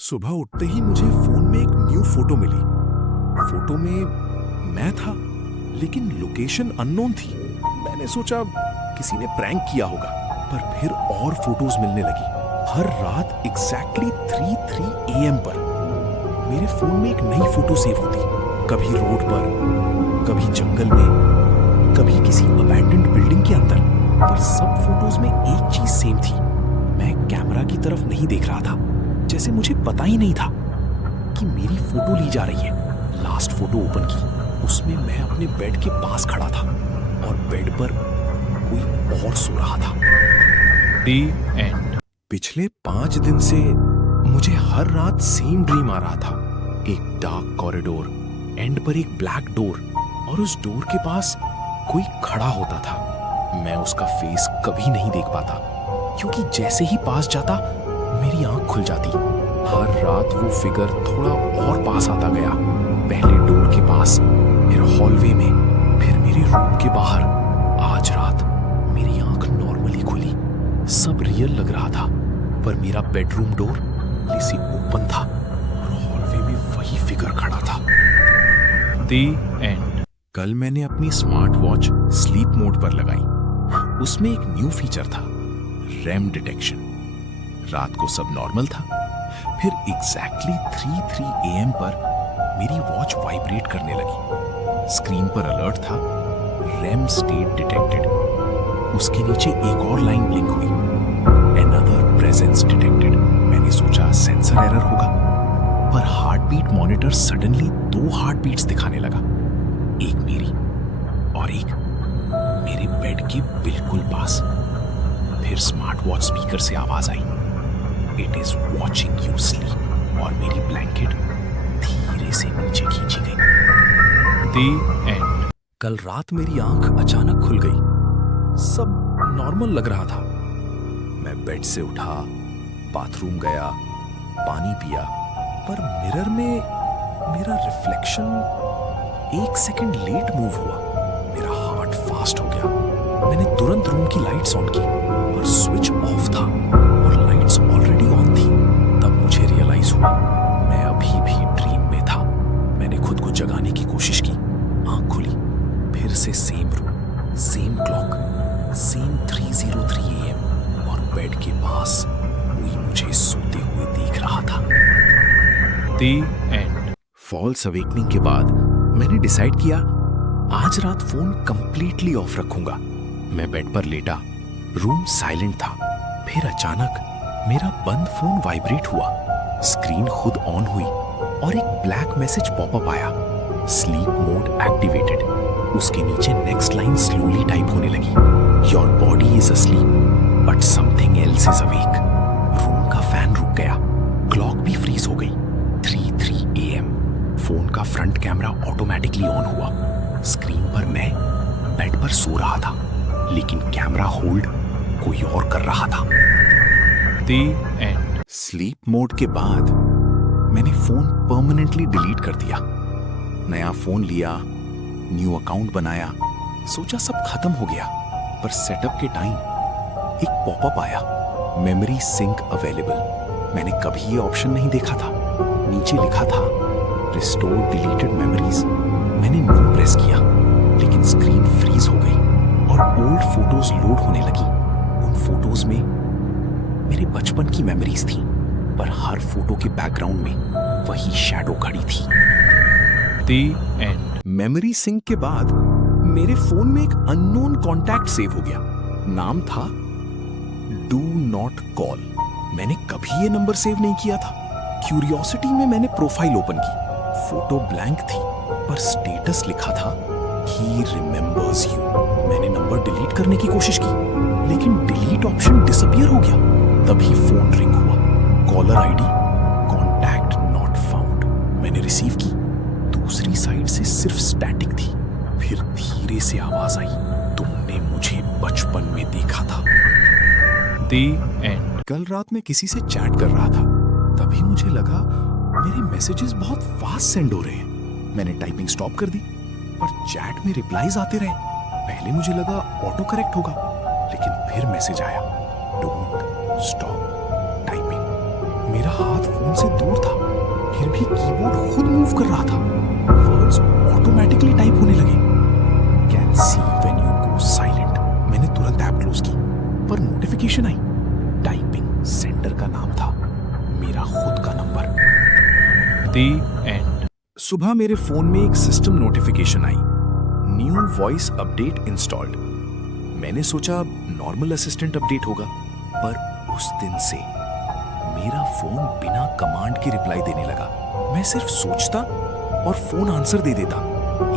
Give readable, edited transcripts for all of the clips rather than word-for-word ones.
सुबह उठते ही मुझे फोन में एक न्यू फोटो मिली। फोटो में मैं था, लेकिन लोकेशन अननोन थी। मैंने सोचा किसी ने प्रैंक किया होगा, पर फिर और फोटोज मिलने लगी। हर रात एग्जैक्टली 3:03 AM पर मेरे फोन में एक नई फोटो सेव होती। कभी रोड पर, कभी जंगल में, कभी किसी अबैंडन्ड बिल्डिंग के अंदर। पर सब फोटोज में एक चीज सेम थी। मैं कैमरा की तरफ नहीं देख रहा था, जैसे मुझे पता ही नहीं था कि मेरी फोटो ली जा रही है। लास्ट फोटो ओपन की, उसमें मैं अपने बेड के पास खड़ा था और बेड पर कोई और सो रहा था। दी एंड। पिछले 5 दिन से मुझे हर रात सेम ड्रीम आ रहा था। एक डार्क कॉरिडोर, एंड पर एक ब्लैक डोर, और उस डोर के पास कोई खड़ा होता था। मैं उसका फेस कभी नहीं देख पाता, क्योंकि जैसे ही पास जाता मेरी आंख खुल जाती। हर रात वो फिगर थोड़ा और पास आता गया। पहले डोर के पास, फिर हॉलवे में, फिर मेरे रूम के बाहर। आज रात मेरी आंख नॉर्मली खुली, सब रियल लग रहा था, पर मेरा बेडरूम डोर से ओपन था और हॉलवे में वही फिगर खड़ा था। दी एंड। कल मैंने अपनी स्मार्ट वॉच स्लीप मोड पर लगाई। उसमें एक न्यू फीचर था, रैम डिटेक्शन। रात को सब नॉर्मल था, फिर एग्जैक्टली 3:03 AM पर मेरी वॉच वाइब्रेट करने लगी। स्क्रीन पर अलर्ट था, रैम स्टेट डिटेक्टेड। उसके नीचे एक और लाइन ब्लिंक हुई, अनदर प्रेजेंस डिटेक्टेड। मैंने सोचा सेंसर एरर होगा, पर heart beat monitor suddenly 2 heart beats दिखाने लगा। एक मेरी और एक मेरे बेड के बिल्कुल पास। फिर स्मार्ट वॉच स्पीकर से आवाज आई, it is watching you sleep, और मेरी ब्लैंकेट धीरे से नीचे खींची गई। The end. कल रात मेरी आंख अचानक खुल गई। सब नॉर्मल लग रहा था। मैं बेड से उठा, बाथरूम गया, पानी पिया, पर मिरर में मेरा रिफ्लेक्शन 1 सेकंड लेट मूव हुआ। मेरा हार्ट फास्ट हो गया। मैंने तुरंत रूम की लाइट्स ऑन की, पर स्विच ऑफ था और लाइट्स ऑलरेडी ऑन थी। तब मुझे रियलाइज हुआ मैं अभी भी ड्रीम में था। मैंने खुद को जगाने की कोशिश की। आंख खुली, फिर से same room, same clock, same 3:03 AM, और बेड के पास कोई मुझे सोते हुए देख रहा था। दी एंड। फॉल्स अवेकनिंग के बाद मैंने डिसाइड किया आज रात फोन कंप्लीटली ऑफ रखूंगा। मैं बेड पर लेटा, रूम साइलेंट था। फिर अचानक मेरा बंद फोन वाइब्रेट हुआ। स्क्रीन खुद ऑन हुई और एक ब्लैक मैसेज पॉपअप आया, स्लीप मोड एक्टिवेटेड। उसके नीचे नेक्स्ट लाइन स्लोली टाइप होने लगी, your body is asleep but something else is awake. Room का फैन रुक गया, क्लॉक भी फ्रीज हो गई। 3:03 AM। फोन का फ्रंट कैमरा ऑटोमेटिकली ऑन हुआ। स्क्रीन पर मैं बेड पर सो रहा था, लेकिन कैमरा होल्ड कोई और कर रहा था। दी एंड। स्लीप मोड के बाद मैंने फोन परमानेंटली डिलीट कर दिया। नया फोन लिया, न्यू अकाउंट बनाया, सोचा सब खत्म हो गया। पर सेटअप के टाइम एक पॉपअप आया, मेमोरी सिंक अवेलेबल। मैंने कभी ये ऑप्शन नहीं देखा था। नीचे लिखा था रिस्टोर डिलीटेड मेमोरीज। मैंने नो प्रेस किया, लेकिन स्क्रीन फ्रीज हो गई और ओल्ड फोटोज लोड होने लगी। उन फोटोज में मेरे बचपन की मेमोरीज थी, पर हर फोटो के बैकग्राउंड में वही शैडो खड़ी थी। दी एंड। मेमोरी सिंक के बाद मेरे फोन में एक अननोन कॉन्टैक्ट सेव हो गया। नाम था डू नॉट कॉल। मैंने कभी ये नंबर सेव नहीं किया था। क्यूरियोसिटी में मैंने प्रोफाइल ओपन की। फोटो ब्लैंक थी, पर स्टेटस लिखा था ही रिमेंबर्स यू। मैंने नंबर डिलीट करने की कोशिश की, लेकिन डिलीट ऑप्शन डिसअपीयर हो गया। तभी फोन रिंग हुआ, caller ID contact not found. मैंने रिसीव की, दूसरी साइड से सिर्फ स्टैटिक थी। फिर धीरे से आवाज आई, तुमने मुझे बचपन में देखा था। दी एंड। कल रात मैं किसी से चैट कर रहा था, तभी मुझे लगा मेरे मैसेजेस बहुत फास्ट सेंड हो रहे हैं। मैंने टाइपिंग स्टॉप कर दी, पर चैट में रिप्लाईज आते रहे। पहले मुझे लगा ऑटो करेक्ट होगा, लेकिन फिर मैसेज आया, डोंट स्टॉप टाइपिंग। मेरा हाथ फोन से दूर मूव कर रहा था। वर्ड्स ऑटोमेटिकली टाइप होने लगे। Can see when you go silent. मैंने तुरंत ऐप क्लोज की, पर नोटिफिकेशन आई। टाइपिंग सेंडर का नाम था, मेरा खुद का नंबर। The end. सुबह मेरे फोन में एक सिस्टम नोटिफिकेशन आई, न्यू वॉइस अपडेट इंस्टॉल्ड। मैंने सोचा नॉर्मल असिस्टेंट अपडेट होगा, पर उस दिन से मेरा फोन बिना कमांड के रिप्लाई देने लगा। मैं सिर्फ सोचता और फोन आंसर दे देता।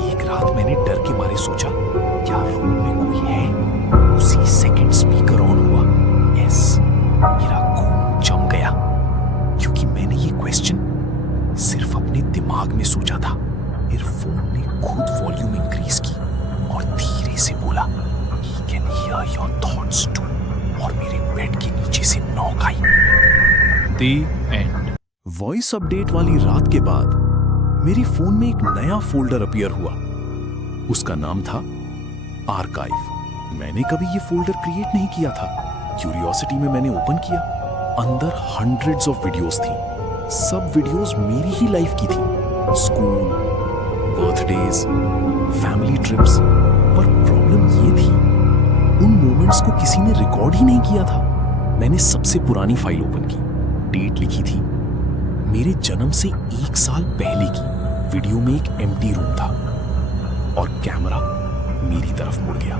एक रात मैंने डर के मारे सोचा, क्या रूम में कोई है? उसी सेकंड स्पीकर ऑन हुआ। यस, मेरा खून जम गया, क्योंकि मैंने ये क्वेश्चन सिर्फ अपने दिमाग में सोचा था। फिर फोन ने खुद वॉल्यूम इंक्रीज की और धीरे से बोला, "He can hear your thoughts too." और मेरे बेड के नीचे से knock I. The end. Voice update वाली रात के बाद मेरे फोन में एक नया फोल्डर अपीयर हुआ। उसका नाम था आर्काइव। मैंने कभी ये फोल्डर क्रिएट नहीं किया था। क्यूरियोसिटी में मैंने ओपन किया। अंदर हंड्रेड्स ऑफ वीडियोस थी। सब वीडियोस मेरी ही लाइफ की थी। School, birthdays, family trips. पर प्रॉब्लम ये थी, उन मोमेंट्स को किसी ने रिकॉर्ड ही नहीं किया था। मैंने सबसे पुरानी फाइल ओपन की, डेट लिखी थी मेरे जन्म से 1 साल पहले की। वीडियो में एक एम्प्टी रूम था और कैमरा मेरी तरफ मुड़ गया।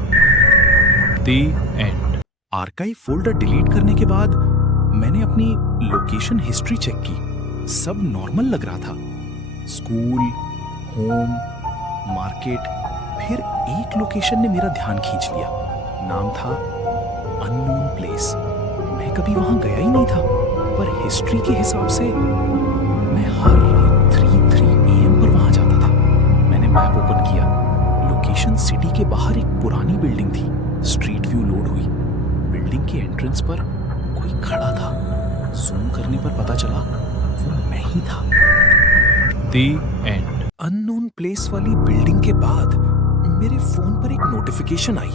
The end. Archive folder delete करने के बाद मैंने अपनी लोकेशन हिस्ट्री चेक की। सब नॉर्मल लग रहा था। School, home, market. फिर एक लोकेशन ने मेरा ध्यान खींच लिया। नाम था अननोन प्लेस। मैं कभी वहां गया ही नहीं था, पर हिस्ट्री के हिसाब से मैं हर रात 3 AM पर वहां जाता था। मैंने मैप ओपन किया। लोकेशन सिटी के बाहर एक पुरानी बिल्डिंग थी। स्ट्रीट व्यू लोड हुई। बिल्डिंग के एंट्रेंस पर कोई खड़ा था। जूम करने पर पता चला वो मैं ही था। The end. अननोन प्लेस वाली बिल्डिंग के बाद मेरे फोन पर एक नोटिफिकेशन आई,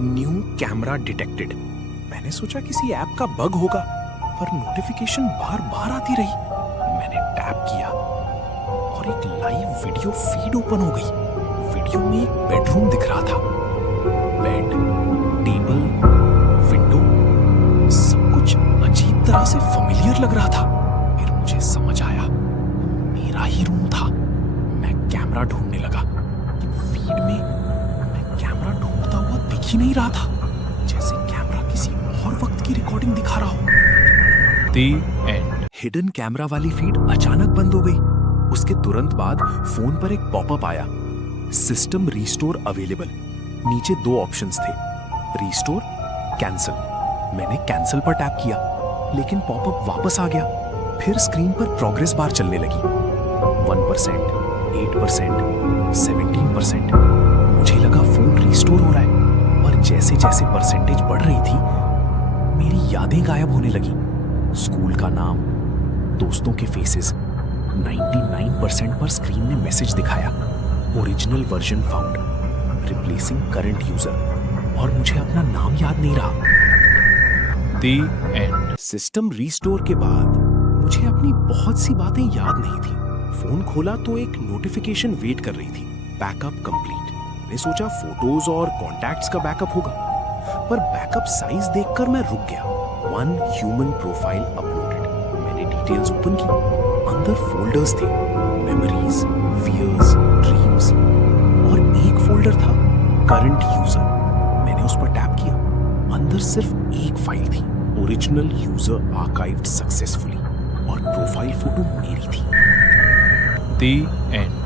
न्यू कैमरा डिटेक्टेड। मैंने सोचा किसी ऐप का बग होगा, पर नोटिफिकेशन बार बार आती रही। मैंने टैप किया और एक लाइव वीडियो फीड ओपन हो गई। वीडियो में एक बेडरूम दिख रहा था। बेड, टेबल, विंडो, सब कुछ अजीब तरह से फेमिलियर लग रहा था। फिर मुझे समझ आया, मेरा ही रूम था। मैं कैमरा ढूंढने लगा। फीड में मैं कैमरा ढूंढता हुआ दिख ही नहीं रहा था, जैसे कैमरा किसी और वक्त की रिकॉर्डिंग दिखा रहा हो। The end. हिडन कैमरा वाली फीड अचानक बंद हो गई। उसके तुरंत बाद फोन पर एक पॉपअप आया, सिस्टम रीस्टोर अवेलेबल। नीचे 2 ऑप्शंस थे, रीस्टोर, कैंसिल। मैंने कैंसिल पर टैप किया, लेकिन पॉपअप वापस आ गया। फिर स्क्रीन पर प्रोग्रेस बार चलने लगी, 1%, 8%, 17%। मुझे लगा फोन रीस्टोर हो रहा है, पर जैसे जैसे परसेंटेज बढ़ रही थी, मेरी यादें गायब होने लगी। स्कूल का नाम, दोस्तों के फेसेस। 99% पर स्क्रीन ने मैसेज दिखाया, original version found, replacing current user. और मुझे अपना नाम याद नहीं रहा। The end. सिस्टम रीस्टोर के बाद मुझे अपनी बहुत सी बातें याद नहीं थी। फोन खोला तो एक नोटिफिकेशन वेट कर रही थी, बैकअप कंप्लीट। मैंने सोचा फोटोज और कॉन्टैक्ट्स का बैकअप होगा, पर बैकअप साइज देखकर मैं रुक गया। 1 ह्यूमन प्रोफाइल अपलोडेड। मैंने डिटेल्स ओपन की। अंदर फोल्डर्स थे, मेमोरीज, फियर्स, ड्रीम्स। और एक फोल्डर था, करंट यूजर। मैंने उस पर टैप किया। अंदर सिर्फ एक फाइल थी, ओरिजिनल यूजर आर्काइव्ड सक्सेसफुली। और प्रोफाइल फोटो मेरी थी। The end.